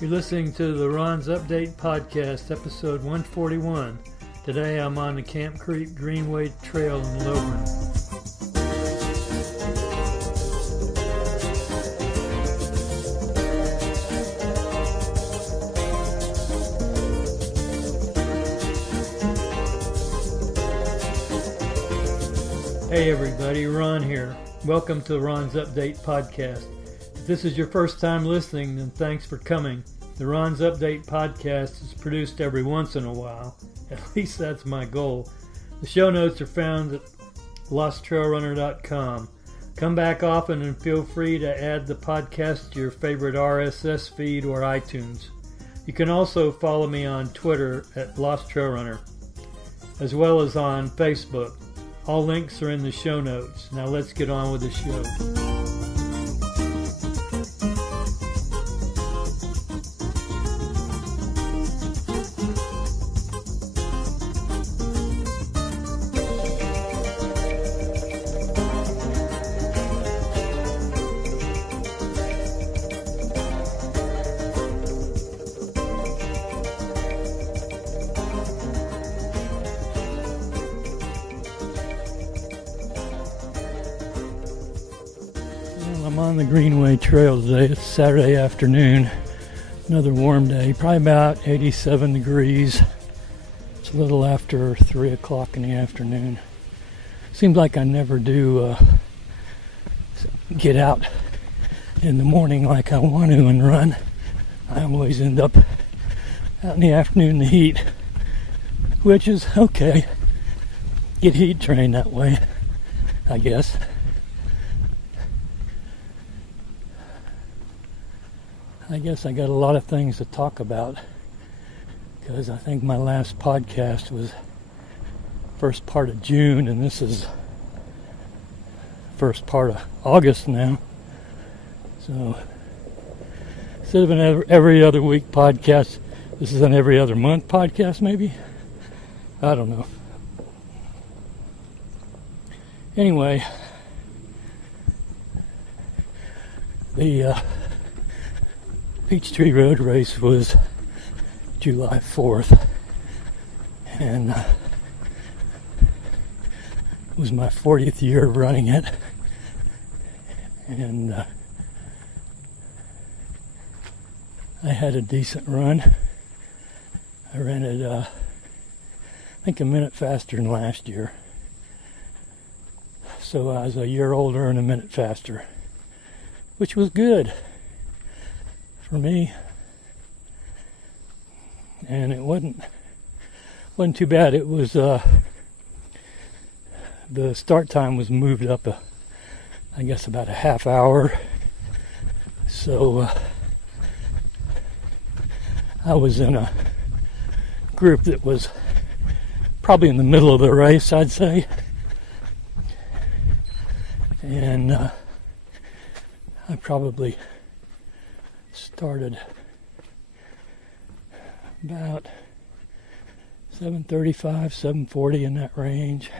You're listening to the Ron's Update podcast, episode 141. Today I'm on the Camp Creek Greenway Trail in Lilburn. Hey everybody, Ron here. Welcome to the Ron's Update podcast. If this is your first time listening, then thanks for coming. The Ron's Update podcast is produced every once in a while. At least that's my goal. The show notes are found at losttrailrunner.com. Come back often and feel free to add the podcast to your favorite RSS feed or iTunes. You can also follow me on Twitter at Lost Trail Runner, as well as on Facebook. All links are in the show notes. Now let's get on with the show. I'm on the Greenway Trail today. It's Saturday afternoon. Another warm day, probably about 87 degrees. It's a little after 3 o'clock in the afternoon. Seems like I never do get out in the morning like I want to and run. I always end up out in the afternoon in the heat, which is okay. Get heat trained that way, I guess. I guess I got a lot of things to talk about because I think my last podcast was first part of June and this is first part of August now. So instead of an every other week podcast, this is an every other month podcast maybe? I don't know. Anyway, the Peachtree Road race was July 4th, and it was my 40th year of running it, and I had a decent run. I ran it, I think a minute faster than last year, so I was a year older and a minute faster, which was good for me, and it wasn't too bad. It was the start time was moved up I guess about a half hour, so I was in a group that was probably in the middle of the race, I'd say, and I probably started about 7:35, 7:40 in that range.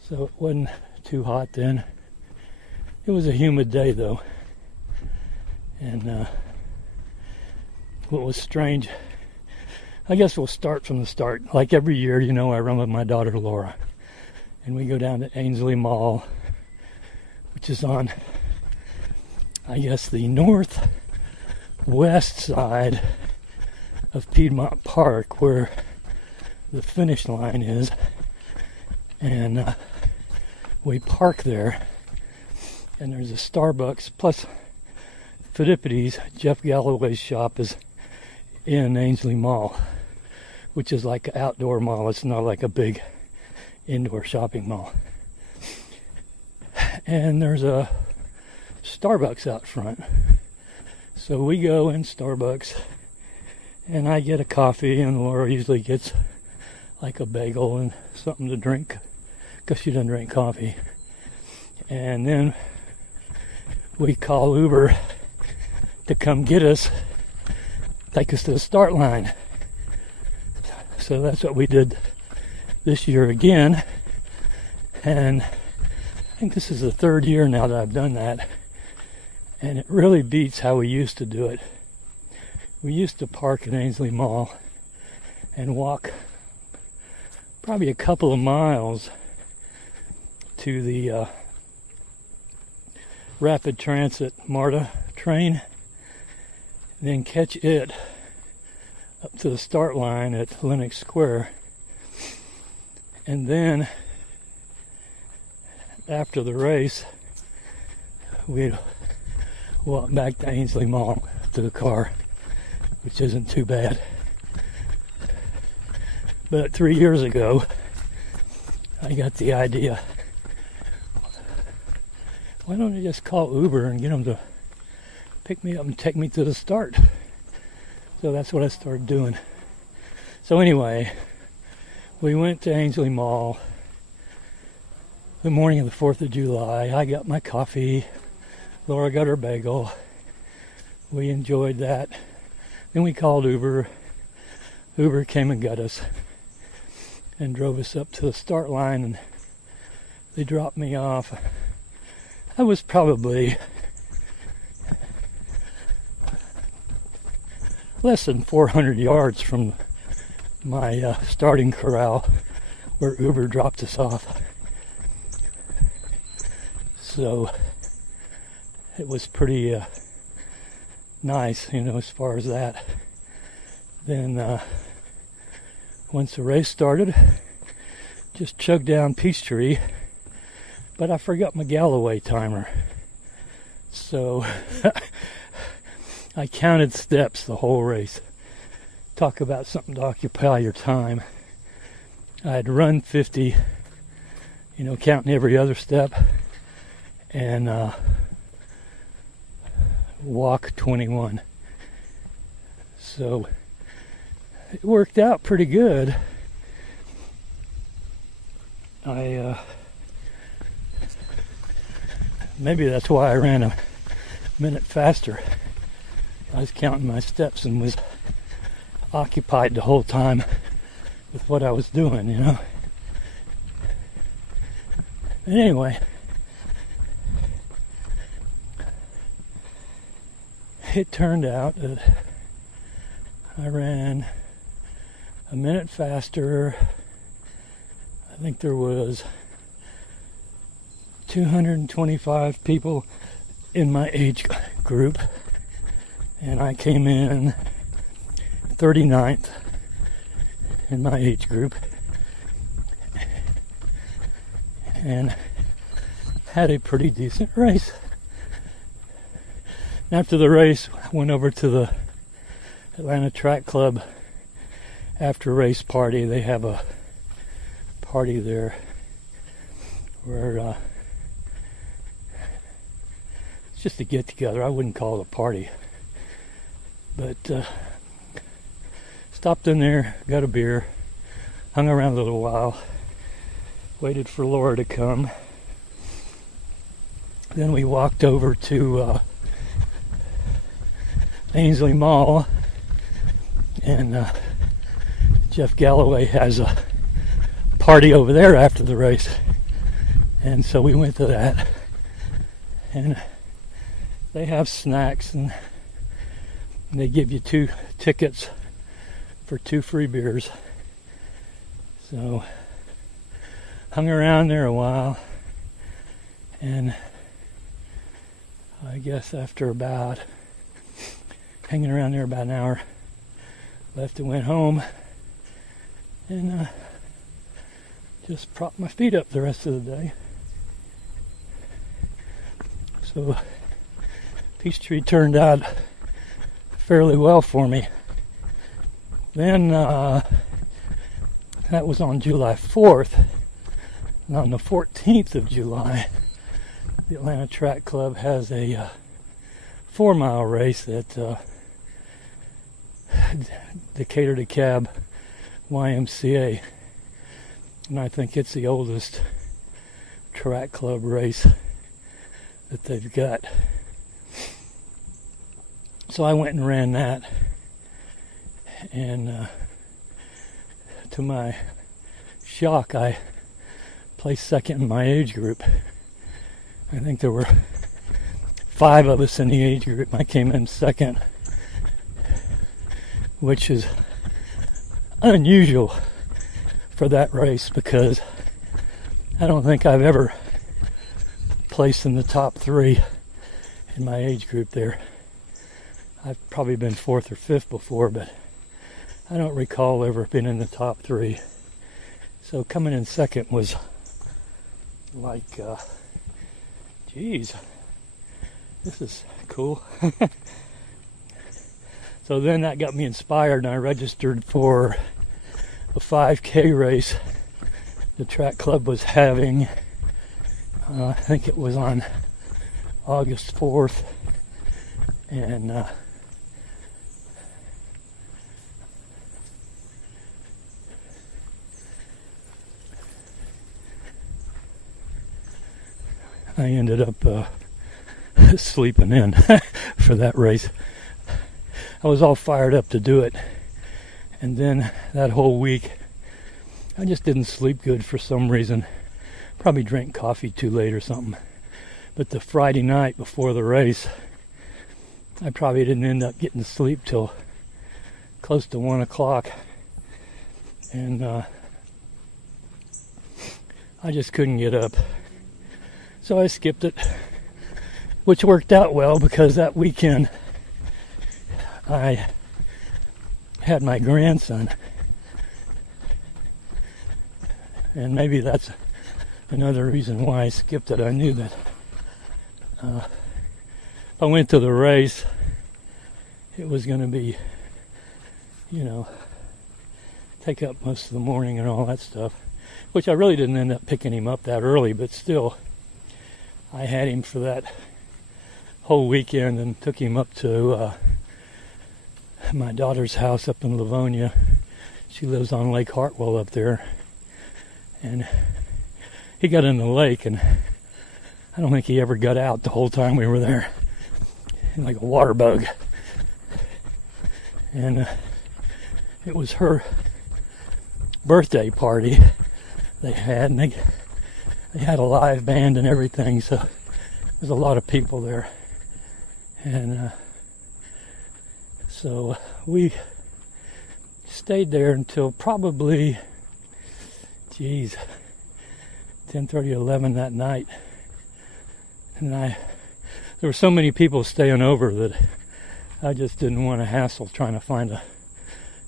So it wasn't too hot then. It was a humid day though. And what was strange, I guess we'll start from the start. Like every year, you know, I run with my daughter Laura. And we go down to Ainsley Mall, which is on, I guess, the northwest side of Piedmont Park, where the finish line is, and we park there, and there's a Starbucks plus Phidippides. Jeff Galloway's shop is in Ainsley Mall, which is like an outdoor mall. It's not like a big indoor shopping mall, and there's a Starbucks out front. So we go in Starbucks and I get a coffee, and Laura usually gets like a bagel and something to drink because she doesn't drink coffee. And then we call Uber to come get us, take us to the start line. So that's what we did this year again. And I think this is the third year now that I've done that. And it really beats how we used to do it. we used to park at Ainsley Mall and walk probably a couple of miles to the rapid transit MARTA train, and then catch it up to the start line at Lenox Square. And then after the race, we'd walk back to Ainsley Mall to the car, which isn't too bad. But 3 years ago, I got the idea, why don't I just call Uber and get them to pick me up and take me to the start? So that's what I started doing. So anyway, we went to Ainsley Mall the morning of the 4th of July. I got my coffee. Laura got her bagel. We enjoyed that. Then we called Uber. Uber came and got us and drove us up to the start line, and they dropped me off. I was probably less than 400 yards from my starting corral where Uber dropped us off. So it was pretty nice, as far as that. Then once the race started, just chugged down Peachtree, but I forgot my Galloway timer. So I counted steps the whole race. Talk about something to occupy your time. I'd run 50, counting every other step, and walk 21. So it worked out pretty good. Maybe that's why I ran a minute faster. I was counting my steps and was occupied the whole time with what I was doing, And anyway, it turned out that I ran a minute faster. I think there was 225 people in my age group, and I came in 39th in my age group, and had a pretty decent race. After the race, I went over to the Atlanta Track Club after race party. They have a party there where it's just a get together. I wouldn't call it a party, but stopped in there, got a beer, hung around a little while, waited for Laura to come. Then we walked over to Ainsley Mall, and Jeff Galloway has a party over there after the race, and so we went to that, and they have snacks, and they give you 2 tickets for 2 free beers. So hung around there a while, and I guess after about hanging around there about an hour, left and went home, and just propped my feet up the rest of the day. So Peachtree turned out fairly well for me. Then that was on July 4th, and on the 14th of July, the Atlanta Track Club has a 4-mile race at Decatur DeKalb YMCA, and I think it's the oldest track club race that they've got. So I went and ran that, and to my shock, I placed second in my age group. I think there were 5 of us in the age group. I came in second. which is unusual for that race because I don't think I've ever placed in the top 3 in my age group there. I've probably been 4th or 5th before, but I don't recall ever being in the top 3. So coming in 2nd was like, geez, this is cool. So then that got me inspired, and I registered for a 5K race the track club was having. I think it was on August 4th, and I ended up sleeping in for that race. I was all fired up to do it, and then that whole week I just didn't sleep good for some reason. Probably drank coffee too late or something. But the Friday night before the race, I probably didn't end up getting to sleep till close to 1 o'clock, and I just couldn't get up. So I skipped it, which worked out well because that weekend I had my grandson, and maybe that's another reason why I skipped it. I knew that if I went to the race, it was going to be, take up most of the morning and all that stuff, which I really didn't end up picking him up that early, but still, I had him for that whole weekend and took him up to my daughter's house up in Livonia. She lives on Lake Hartwell up there, and he got in the lake, and I don't think he ever got out the whole time we were there, like a water bug. And it was her birthday party they had, and they had a live band and everything, so there's a lot of people there. And so we stayed there until probably, 10:30, 11 that night. And there were so many people staying over that I just didn't want to hassle trying to find a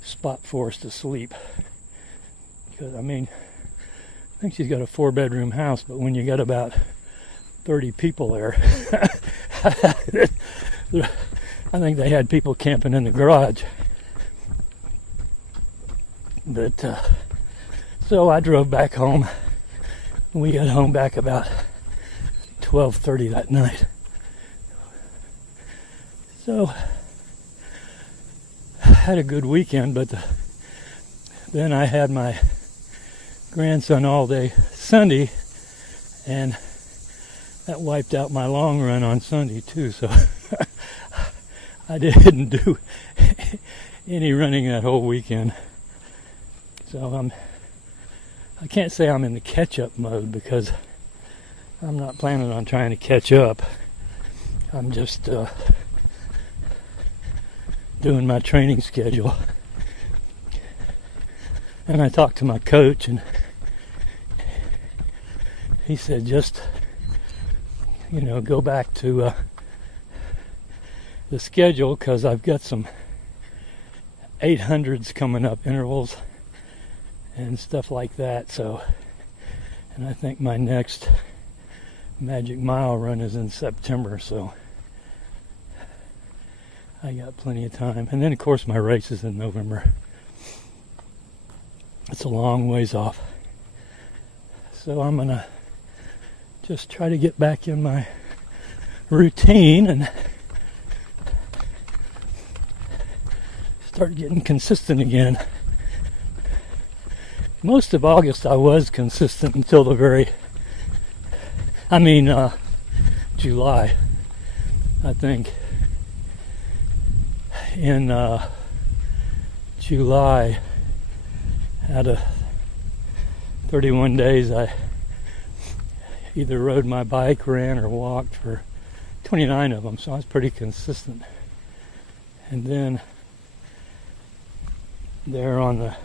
spot for us to sleep. Because, I think she's got a 4-bedroom house, but when you got about 30 people there, I think they had people camping in the garage. But so I drove back home. We got home back about 12:30 that night. So had a good weekend, but then I had my grandson all day Sunday, and that wiped out my long run on Sunday too, so I didn't do any running that whole weekend. So I can't say I'm in the catch-up mode because I'm not planning on trying to catch up. I'm just doing my training schedule. And I talked to my coach, and he said just, go back to the schedule, because I've got some 800s coming up, intervals and stuff like that. So, and I think my next Magic Mile run is in September, so I got plenty of time. And then of course my race is in November. It's a long ways off. So I'm gonna just try to get back in my routine and start getting consistent again. Most of August I was consistent until July. I think in July, out of 31 days, I either rode my bike, ran, or walked for 29 of them, so I was pretty consistent. And then there on the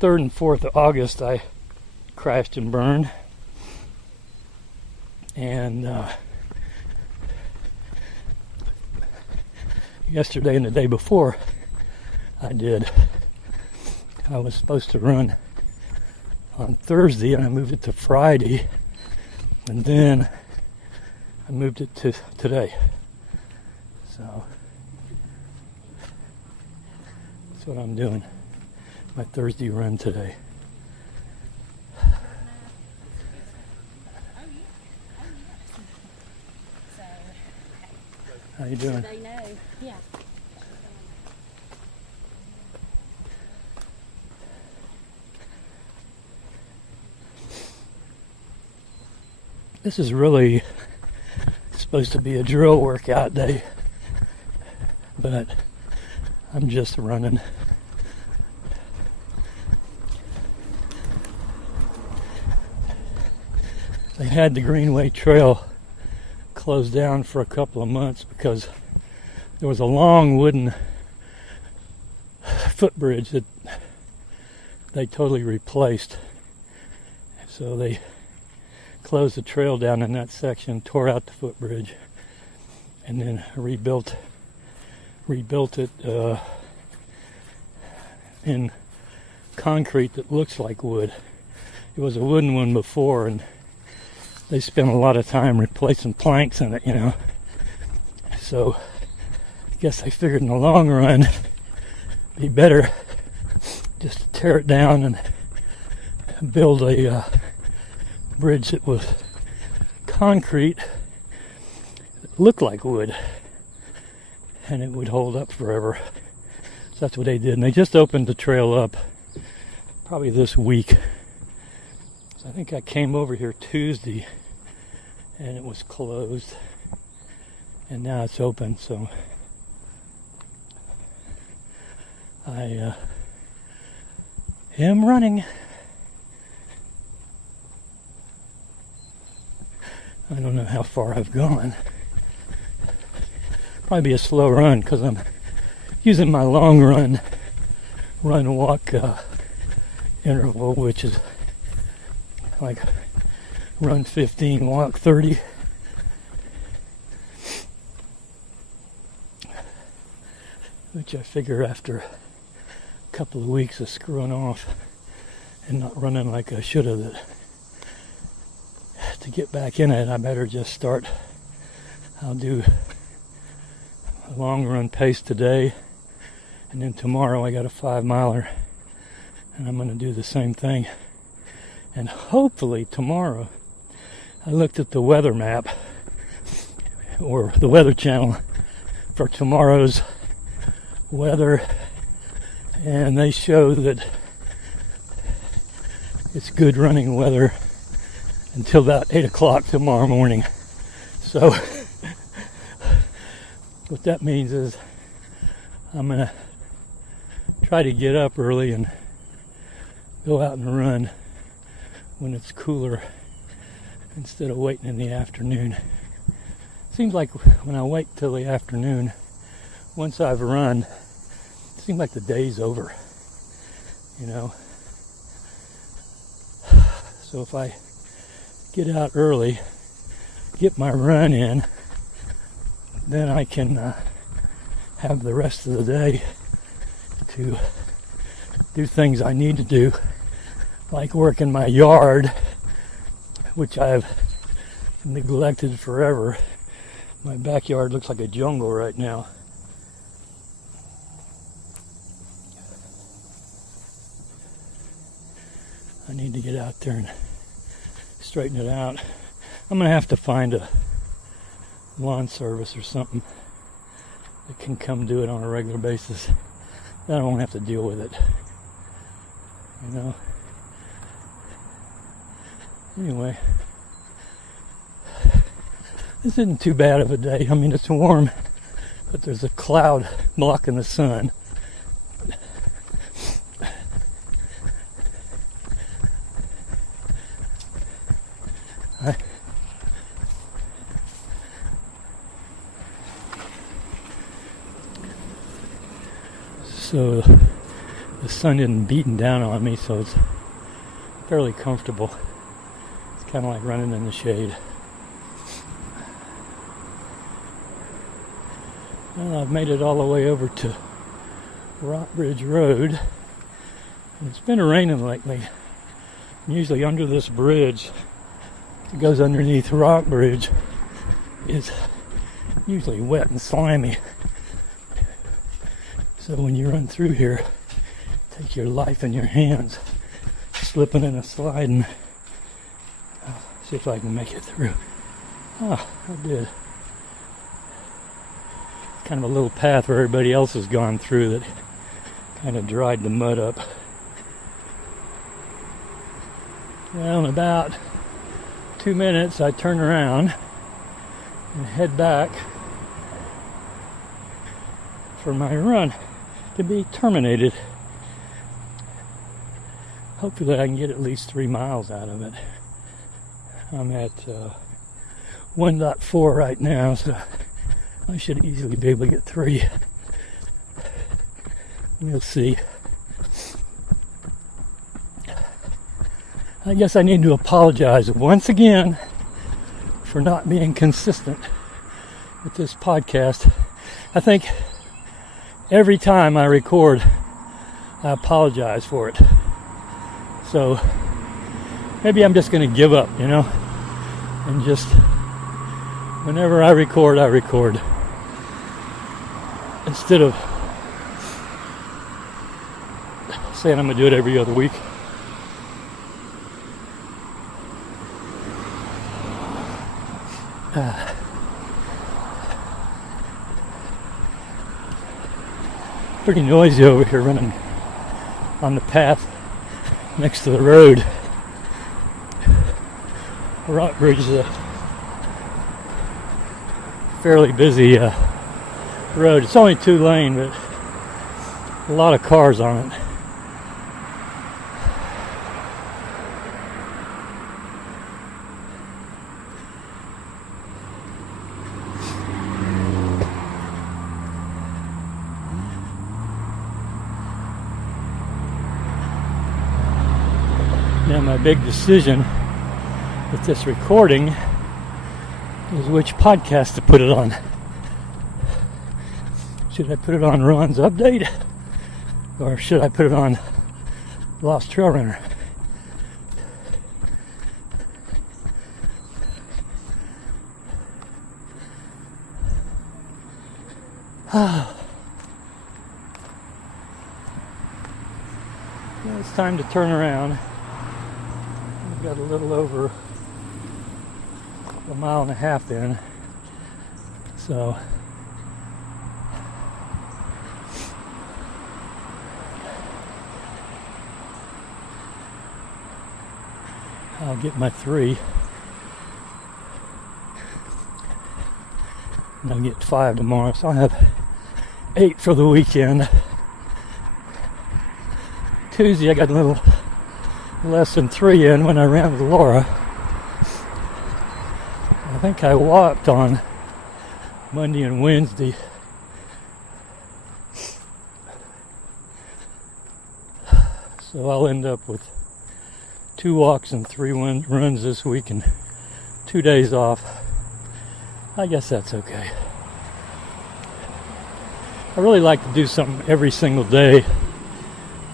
3rd and 4th of August, I crashed and burned. And yesterday and the day before, I was supposed to run on Thursday, and I moved it to Friday, and then I moved it to today. So that's what I'm doing, my Thursday run today. How you doing? They know, yeah. This is really supposed to be a drill workout day, but I'm just running. They had the Greenway trail closed down for a couple of months because there was a long wooden footbridge that they totally replaced. So they closed the trail down in that section, tore out the footbridge, and then rebuilt it in concrete that looks like wood. It was a wooden one before, and they spent a lot of time replacing planks in it, you know. So I guess I figured in the long run it'd be better just to tear it down and build a bridge that was concrete that looked like wood, and it would hold up forever. So that's what they did, and they just opened the trail up probably this week. So I think I came over here Tuesday and it was closed, and now it's open. So I am running. I don't know how far I've gone. Probably be a slow run because I'm using my long run walk interval, which is like run 15, walk 30. Which I figure after a couple of weeks of screwing off and not running like I should have, that to get back in it, I better just start. I'll do a long run pace today, and then tomorrow I got a 5-miler, and I'm going to do the same thing. And hopefully tomorrow, I looked at the weather map or the weather channel for tomorrow's weather, and they show that it's good running weather until about 8 o'clock tomorrow morning. So what that means is I'm going to try to get up early and go out and run when it's cooler instead of waiting in the afternoon. Seems like when I wait till the afternoon, once I've run, it seems like the day's over, you know. So if I get out early, get my run in, then I can have the rest of the day to do things I need to do, like work in my yard, which I've neglected forever. My backyard looks like a jungle right now. I need to get out there and straighten it out. I'm going to have to find a lawn service or something that can come do it on a regular basis. Then I won't have to deal with it, you know. Anyway, this isn't too bad of a day. I mean, it's warm, but there's a cloud blocking the sun. so the sun isn't beating down on me, so it's fairly comfortable. It's kind of like running in the shade. Well, I've made it all the way over to Rockbridge Road, and it's been raining lately. And usually under this bridge that goes underneath Rockbridge is usually wet and slimy. So when you run through here, take your life in your hands, slipping and sliding. I'll see if I can make it through. Ah, I did. Kind of a little path where everybody else has gone through that kind of dried the mud up. Well, in about 2 minutes, I turn around and head back for my run to be terminated. Hopefully I can get at least 3 miles out of it. I'm at 1.4 right now, so I should easily be able to get 3. We'll see. I guess I need to apologize once again for not being consistent with this podcast. I think every time I record, I apologize for it. So maybe I'm just going to give up, and just whenever I record, instead of saying I'm going to do it every other week. Pretty noisy over here running on the path next to the road. Rockbridge is a fairly busy road. It's only 2 lane, but a lot of cars on it. Now my big decision with this recording is which podcast to put it on. Should I put it on Ron's Update, or should I put it on Lost Trail Runner? Well, it's time to turn around. I've got a little over 1.5 miles in, so I'll get my 3, and I'll get 5 tomorrow, so I'll have 8 for the weekend. Tuesday I got a little less than 3 in when I ran with Laura. I think I walked on Monday and Wednesday. So I'll end up with 2 walks and 3 runs this week and 2 days off. I guess that's okay. I really like to do something every single day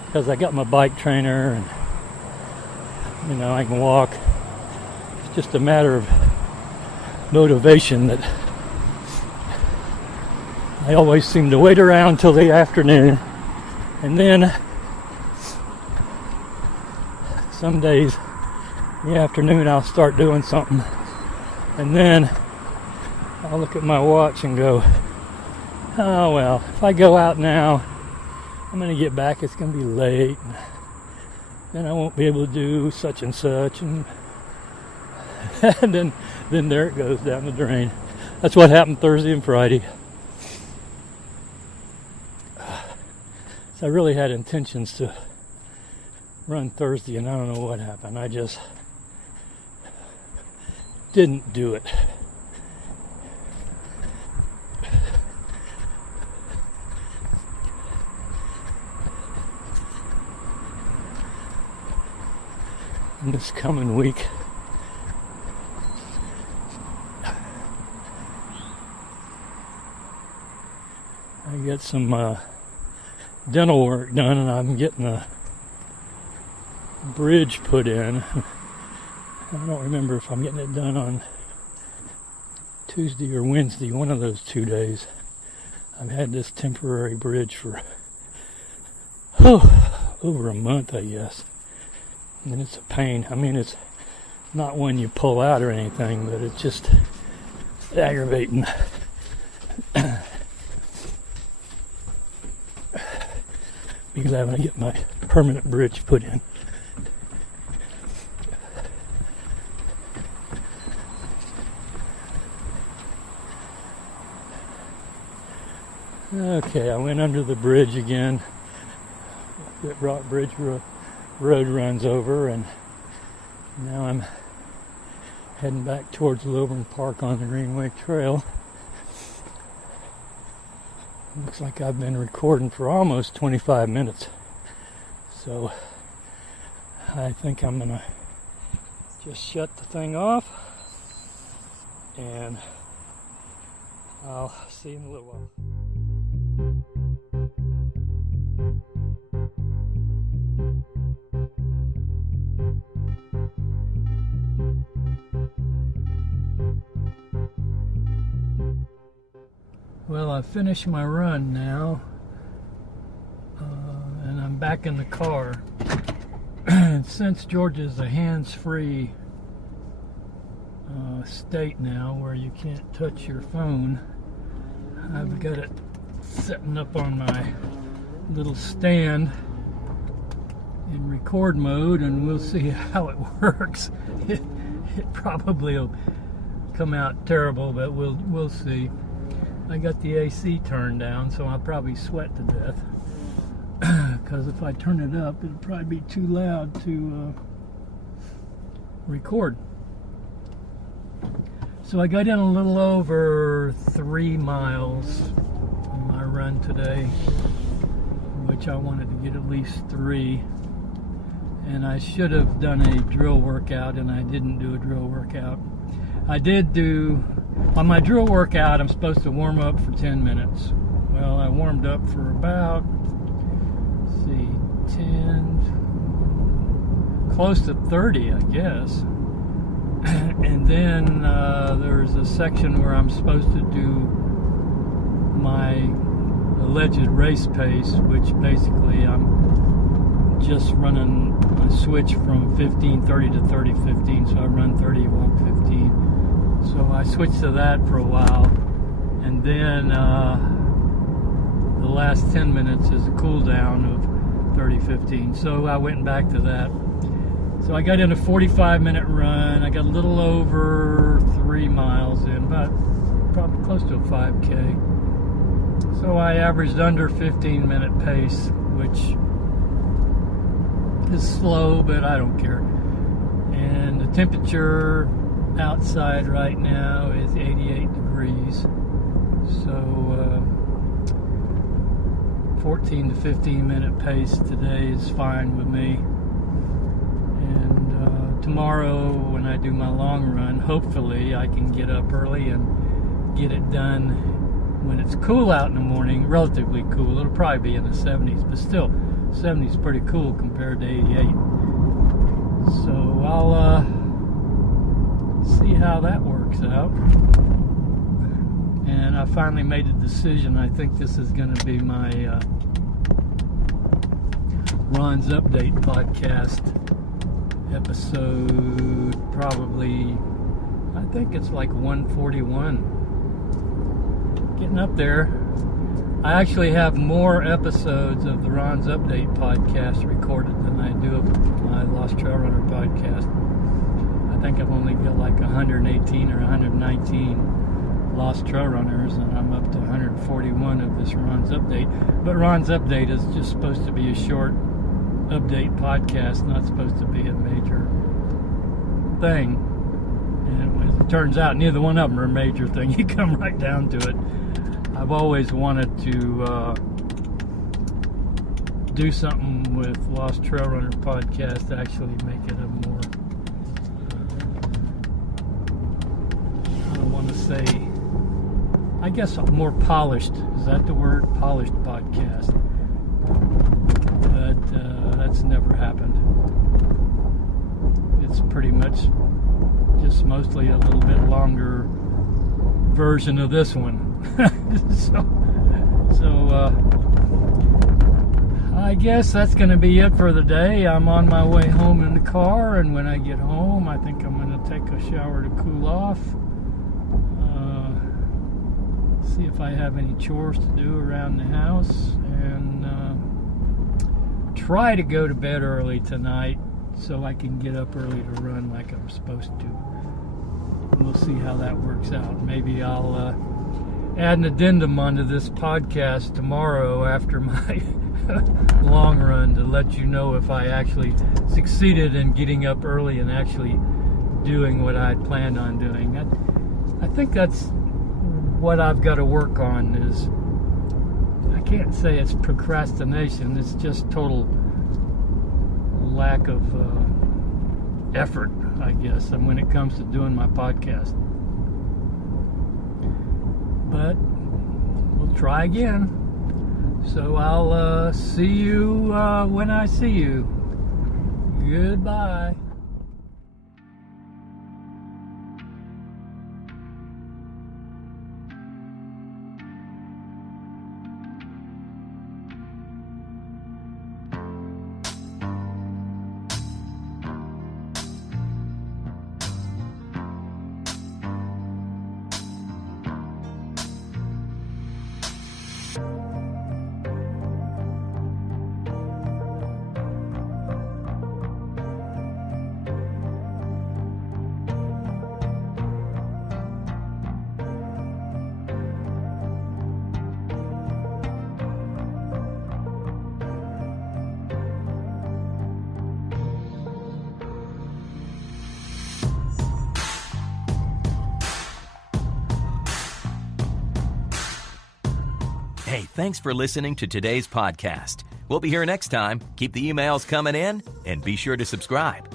because I got my bike trainer and I can walk. It's just a matter of motivation that I always seem to wait around till the afternoon, and then some days in the afternoon I'll start doing something, and then I'll look at my watch and go, oh well, if I go out now, I'm going to get back, it's going to be late, and then I won't be able to do such and such, and then there it goes down the drain. That's what happened Thursday and Friday. So I really had intentions to run Thursday, and I don't know what happened. I just didn't do it. in this coming week. I got some dental work done, and I'm getting a bridge put in. I don't remember if I'm getting it done on Tuesday or Wednesday, one of those 2 days. I've had this temporary bridge for over a month, I guess. And it's a pain. I mean, it's not one you pull out or anything, but it's just aggravating. Be glad when I get my permanent bridge put in. Okay, I went under the bridge again. The bridge road runs over, and now I'm heading back towards Lilburn Park on the Greenway Trail. Looks like I've been recording for almost 25 minutes. So I think I'm gonna just shut the thing off, and I'll see you in a little while. Well, I've finished my run now, and I'm back in the car. Since Georgia's a hands-free state now, where you can't touch your phone, I've got it setting up on my little stand in record mode, and we'll see how it works. It probably will come out terrible, but we'll see. I got the AC turned down, so I'll probably sweat to death. Because if I turn it up, it'll probably be too loud to record. So I got in a little over 3 miles on my run today, which I wanted to get at least 3. And I should have done a drill workout, and I didn't do a drill workout. I did do, on my drill workout, I'm supposed to warm up for 10 minutes. Well, I warmed up for about, let's see, 10, close to 30, I guess. And then there's a section where I'm supposed to do my alleged race pace, which basically I'm just running a switch from 15:30 to 30:15, so I run 30, walk 15. So I switched to that for a while, and then the last 10 minutes is a cool down of 30:15. So I went back to that. So I got in a 45-minute run. I got a little over 3 miles in, about probably close to a 5K. So I averaged under 15-minute pace, which is slow, but I don't care. And the temperature outside right now is 88 degrees. So 14 to 15-minute pace today is fine with me. And tomorrow, when I do my long run, hopefully I can get up early and get it done when it's cool out in the morning, relatively cool. It'll probably be in the 70s, but still, 70 is pretty cool compared to 88. So I'll see how that works out. And I finally made a decision. I think this is going to be my Ron's Update podcast episode, probably, I think it's like 141. Getting up there. I actually have more episodes of the Ron's Update podcast recorded than I do of my Lost Trail Runner podcast. I think I've only got like 118 or 119 Lost Trail Runners, and I'm up to 141 of this Ron's Update. But Ron's Update is just supposed to be a short update podcast, not supposed to be a major thing. And as it turns out, neither one of them are a major thing. You come right down to it. I've always wanted to do something with Lost Trail Runner podcast to actually make it a more to say, I guess a more polished, is that the word? Polished podcast. But that's never happened. It's pretty much just mostly a little bit longer version of this one. so I guess that's going to be it for the day. I'm on my way home in the car, and when I get home, I think I'm going to take a shower to cool off. See if I have any chores to do around the house, and try to go to bed early tonight so I can get up early to run like I'm supposed to. We'll see how that works out. Maybe I'll add an addendum onto this podcast tomorrow after my long run to let you know if I actually succeeded in getting up early and actually doing what I planned on doing. I think that's what I've got to work on. Is I can't say it's procrastination, it's just total lack of effort, I guess, and when it comes to doing my podcast. But we'll try again. So I'll see you when I see you. Goodbye. Hey, thanks for listening to today's podcast. We'll be here next time. Keep the emails coming in and be sure to subscribe.